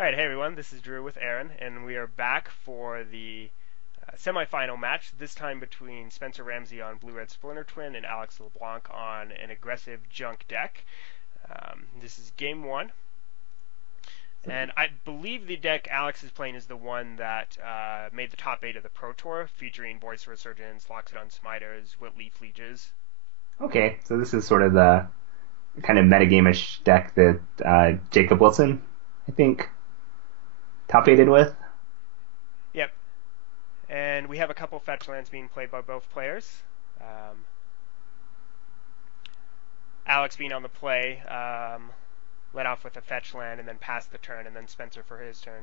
All right, hey everyone, this is Drew with Aaron, and we are back for the semifinal match, this time between Spencer Ramsey on Blue-Red Splinter Twin and Alex Leblanc on an aggressive junk deck. This is game one, and I believe the deck Alex is playing is the one that made the top 8 of the Pro Tour, featuring Voice Resurgence, Loxodon Smiters, Whitleaf Lieges. Okay, so this is sort of the kind of metagame-ish deck that Jacob Wilson, I think, top aided with. Yep, and we have a couple fetch lands being played by both players. Alex being on the play, led off with a fetch land and then passed the turn, and then Spencer for his turn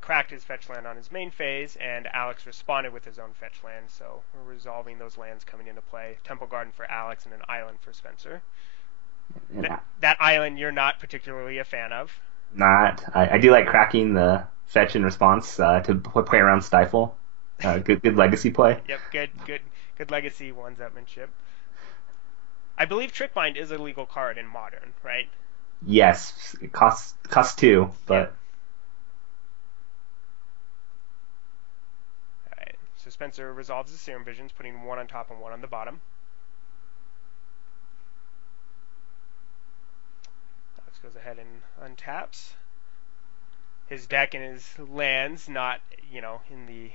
cracked his fetch land on his main phase, and Alex responded with his own fetch land, so we're resolving those lands coming into play. Temple Garden for Alex and an island for Spencer. That island you're not particularly a fan of. I do like cracking the fetch in response to play around Stifle. Good legacy play. Yep, good legacy one-upmanship. I believe Trick Mind is a legal card in Modern, right? Yes, it costs 2, but. Yep. Alright, so Spencer resolves the Serum Visions, putting 1 on top and 1 on the bottom. Alex goes ahead and untaps. His deck and his lands not, in the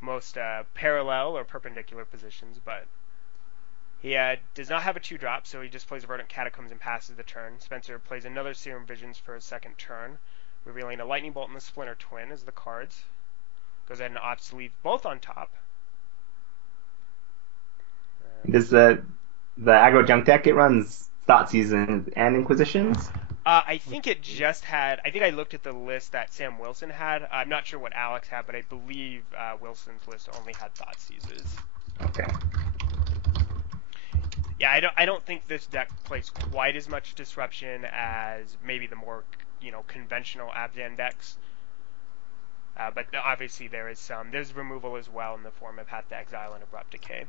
most parallel or perpendicular positions, but he does not have a 2-drop, so he just plays a Verdant Catacombs and passes the turn. Spencer plays another Serum Visions for his second turn, revealing a Lightning Bolt and the Splinter Twin as the cards. Goes ahead and opts to leave both on top. Does the aggro junk deck, it runs Thoughtseize and Inquisitions? I think it just had. I think I looked at the list that Sam Wilson had. I'm not sure what Alex had, but I believe Wilson's list only had Thoughtseizes. Okay. Yeah, I don't think this deck plays quite as much disruption as maybe the more conventional Abzan decks. But obviously there's removal as well in the form of Path to Exile and Abrupt Decay.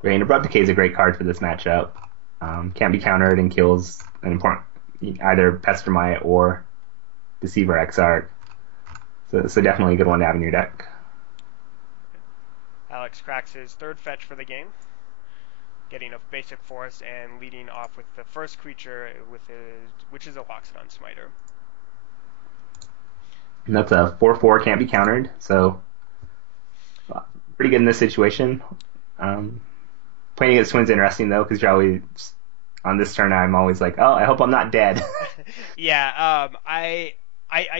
Great, and Abrupt Decay is a great card for this matchup. Can't be countered and kills an important either Pestermite or Deceiver Exarch. So definitely a good one to have in your deck. Alex cracks his third fetch for the game, getting a basic forest and leading off with the first creature which is a Loxodon Smiter. And that's a 4/4, can't be countered, so pretty good in this situation. Playing against Twin's interesting though, because you're always on this turn. I'm always like, oh, I hope I'm not dead. Yeah, I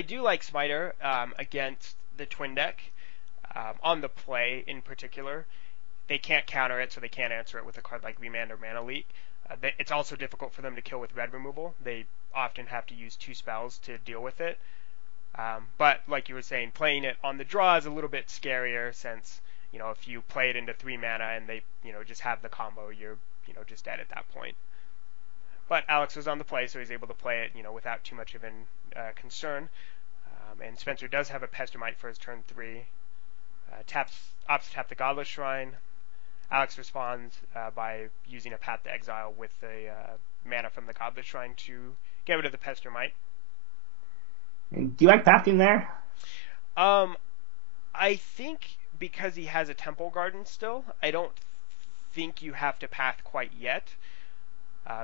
do like Smiter against the Twin deck. On the play in particular, they can't counter it, so they can't answer it with a card like Remand or Mana Leak. It's also difficult for them to kill with red removal. They often have to use 2 spells to deal with it. But like you were saying, playing it on the draw is a little bit scarier, since if you play it into 3 mana and they just have the combo, you're just dead at that point. But Alex was on the play, so he's able to play it without too much of an concern. And Spencer does have a Pestermite for his turn 3. Opts to tap the Godless Shrine. Alex responds by using a Path to Exile with the mana from the Godless Shrine to get rid of the Pestermite. Do you like pathing there? I think because he has a Temple Garden still, I don't think you have to path quite yet.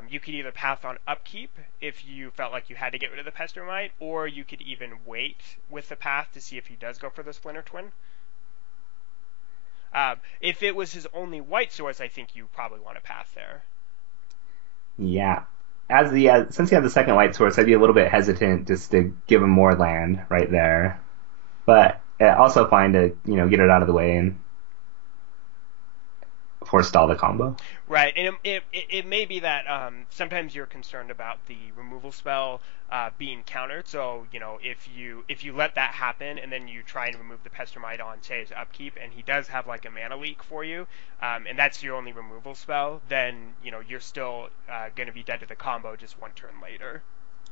You could either path on upkeep if you felt like you had to get rid of the Pestermite, or you could even wait with the path to see if he does go for the Splinter Twin. If it was his only white source, I think you probably want to path there. Yeah. Since he had the second white source, I'd be a little bit hesitant just to give him more land right there. But also fine to get it out of the way and forestall the combo. Right, and it may be that sometimes you're concerned about the removal spell being countered. So if you let that happen and then you try and remove the Pestermite on, say, his upkeep, and he does have like a mana leak for you, and that's your only removal spell, then you're still going to be dead to the combo just 1 turn later.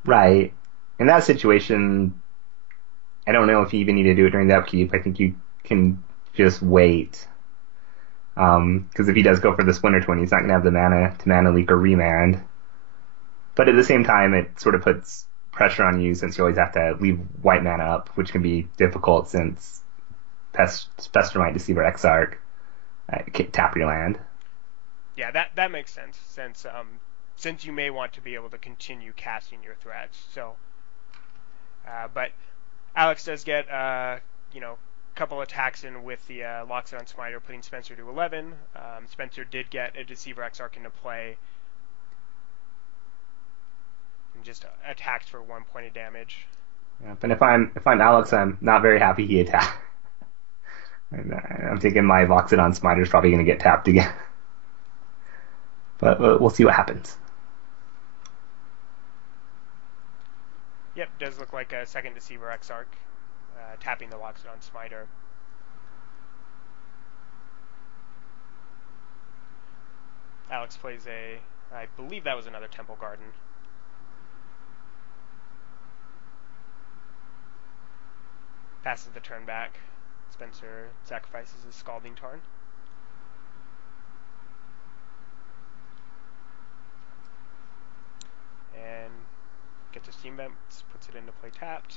Right. In that situation, I don't know if you even need to do it during the upkeep. I think you can just wait. Because if he does go for the Splinter Twin, he's not going to have the mana to mana leak or remand. But at the same time, it sort of puts pressure on you since you always have to leave white mana up, which can be difficult since Pestermite, Deceiver, Exarch tap your land. Yeah, that makes sense since you may want to be able to continue casting your threats. So, but Alex does get a couple attacks in with the Loxodon Smiter, putting Spencer to 11. Spencer did get a Deceiver Exarch into play and just attacked for 1 point of damage. Yeah, but if I'm Alex, I'm not very happy he attacked. I'm thinking my Loxodon Smiter is probably going to get tapped again. But we'll see what happens. Yep, does look like a second Deceiver Exarch, tapping the Loxodon Smiter. Alex plays I believe that was another Temple Garden. Passes the turn back. Spencer sacrifices his Scalding Tarn. And gets a Steam Vents, puts it into play tapped.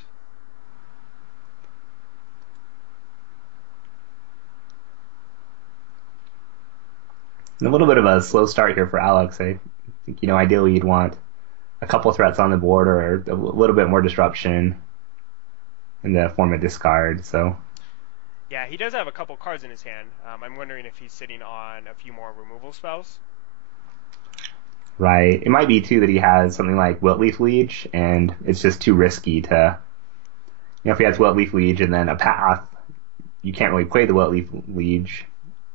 A little bit of a slow start here for Alex. I think, ideally you'd want a couple threats on the board or a little bit more disruption in the form of discard. So yeah, he does have a couple cards in his hand. I'm wondering if he's sitting on a few more removal spells. Right. It might be too that he has something like Wiltleaf Liege, and it's just too risky to. If he has Wiltleaf Liege and then a path, you can't really play the Wiltleaf Liege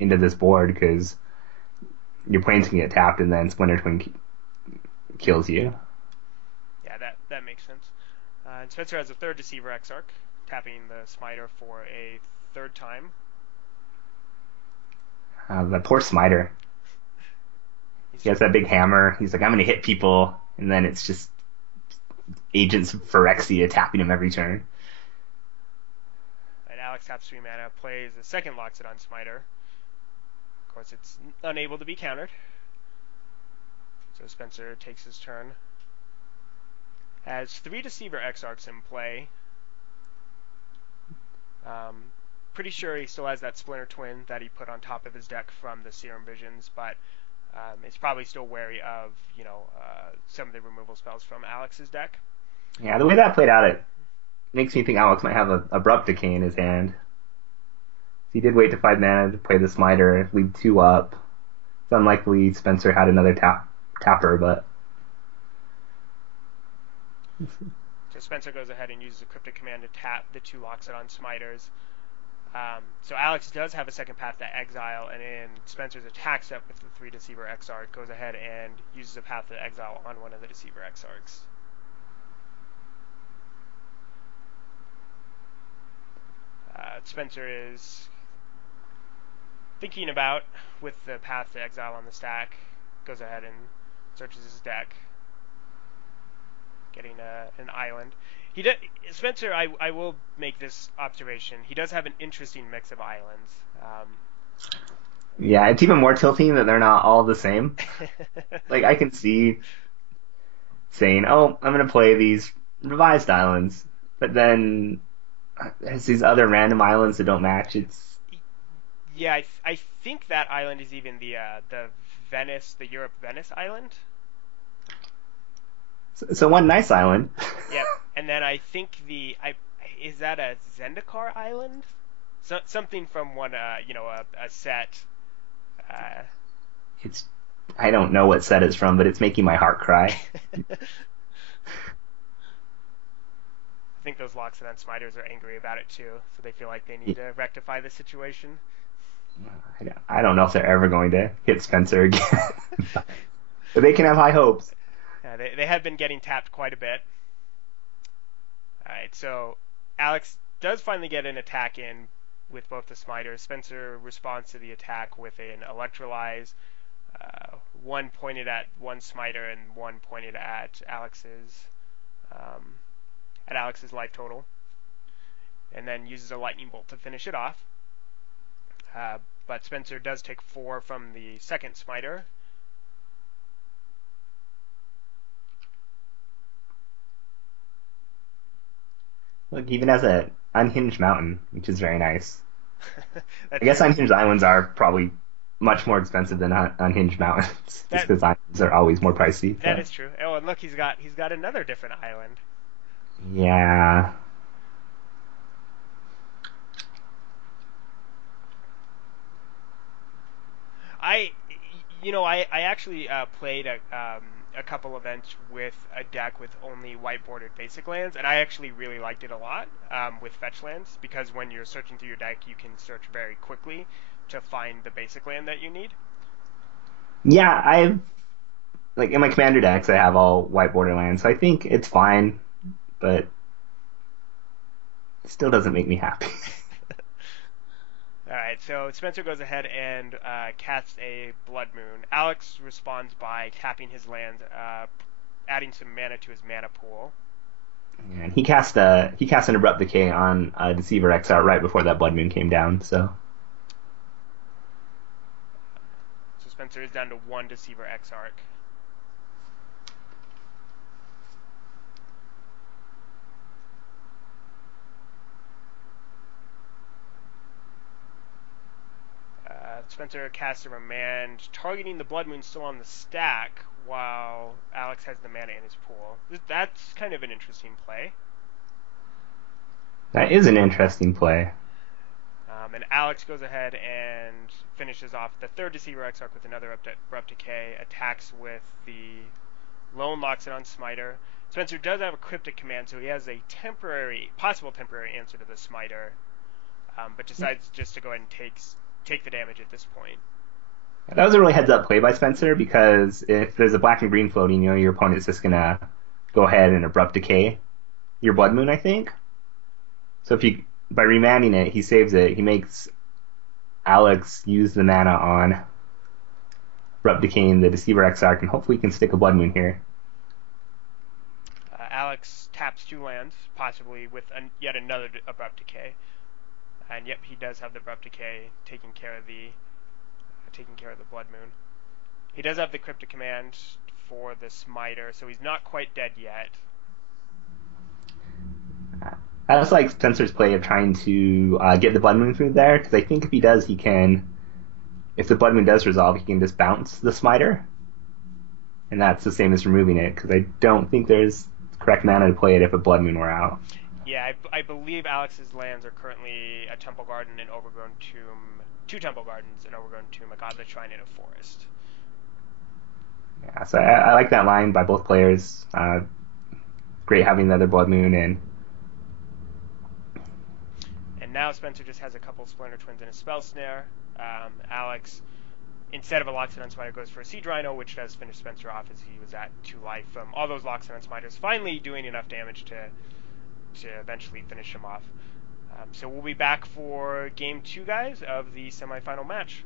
into this board because your planes can get tapped and then Splinter Twin kills you. Yeah, that makes sense. And Spencer has a third Deceiver Exarch, tapping the Smiter for a third time. The poor Smiter. He has that big hammer. He's like, I'm going to hit people, and then it's just Agents of Phyrexia tapping him every turn. And Alex taps 3 mana, plays the second Loxodon Smiter. Of course, it's unable to be countered. So Spencer takes his turn. Has 3 Deceiver Exarchs in play. Pretty sure he still has that Splinter Twin that he put on top of his deck from the Serum Visions, but it's probably still wary of, some of the removal spells from Alex's deck. Yeah, the way that played out, it makes me think Alex might have an Abrupt Decay in his hand. He did wait to 5 mana to play the Smiter, leave 2 up. It's unlikely Spencer had another tapper, but... So Spencer goes ahead and uses a Cryptic Command to tap the 2 Loxodon Smiters. So Alex does have a second path to exile, and in Spencer's attack step with the 3 Deceiver Exarch, goes ahead and uses a path to exile on one of the Deceiver Exarchs. Spencer is thinking about with the path to exile on the stack, goes ahead and searches his deck, getting an island. Spencer, I will make this observation. He does have an interesting mix of islands. Yeah, it's even more tilting that they're not all the same. Like, I can see saying, oh, I'm going to play these revised islands, but then there's these other random islands that don't match. Yeah, I think that island is even the Europe Venice island. So one nice island. Yep, and then I think is that a Zendikar island? Something from one a set. I don't know what set it's from, but it's making my heart cry. I think those Loxodon Smiters are angry about it too, so they feel like they need to rectify the situation. I don't know if they're ever going to hit Spencer again, but they can have high hopes. Yeah, they have been getting tapped quite a bit. All right, so Alex does finally get an attack in with both the Smiters. Spencer responds to the attack with an Electrolyze, one pointed at one Smiter and one pointed at Alex's life total, and then uses a Lightning Bolt to finish it off. But Spencer does take 4 from the second Smiter. Look, even has a unhinged mountain, which is very nice. I That's guess true. unhinged islands are probably much more expensive than unhinged mountains, just That because islands are always more pricey. that So. is true. Oh, and look, he's got another different island. Yeah. I, I actually played a couple events with a deck with only white bordered basic lands, and I actually really liked it a lot with fetch lands because when you're searching through your deck, you can search very quickly to find the basic land that you need. Yeah, I've like in my commander decks, I have all white borderlands, so I think it's fine, but it still doesn't make me happy. All right, so Spencer goes ahead and casts a Blood Moon. Alex responds by tapping his land, adding some mana to his mana pool. And he cast an abrupt decay on Deceiver XR right before that Blood Moon came down. So So Spencer is down to one Deceiver Exarch. Spencer casts a Remand, targeting the Blood Moon still on the stack, while Alex has the mana in his pool. That's kind of an interesting play. that is an interesting play. And Alex goes ahead and finishes off the third Deceiver Exarch with another Abrupt Decay, attacks with the Lone Locks it on Smiter. Spencer does have a Cryptic Command, so he has a possible temporary answer to the Smiter, but decides just to go ahead and take the damage at this point. That was a really heads up play by Spencer because if there's a black and green floating, your opponent's just gonna go ahead and abrupt decay your Blood Moon, I think. So if you by remanding it, he saves it. He makes Alex use the mana on abrupt decaying the Deceiver Exarch, and hopefully he can stick a Blood Moon here. Alex taps two lands, possibly with yet another Abrupt Decay, and yep, he does have the Abrupt Decay taking care of the Blood Moon. He does have the Cryptic Command for the Smiter, so he's not quite dead yet. I just like Spencer's play of trying to get the Blood Moon through there, because I think if he does, he can. If the Blood Moon does resolve, he can just bounce the Smiter, and that's the same as removing it, because I don't think there's correct mana to play it if a Blood Moon were out. Yeah, I believe Alex's lands are currently a Temple Garden, an Overgrown Tomb, two Temple Gardens, an Overgrown Tomb, a Godless Shrine, and a Forest. Yeah, so I like that line by both players. Great having the other Blood Moon, and now Spencer just has a couple Splinter Twins and a Spell Snare. Alex, instead of a Loxodon Smiter, goes for a Siege Rhino, which does finish Spencer off as he was at 2 life. All those Loxodon Smiters finally doing enough damage to eventually finish him off. So we'll be back for Game 2, guys, of the semifinal match.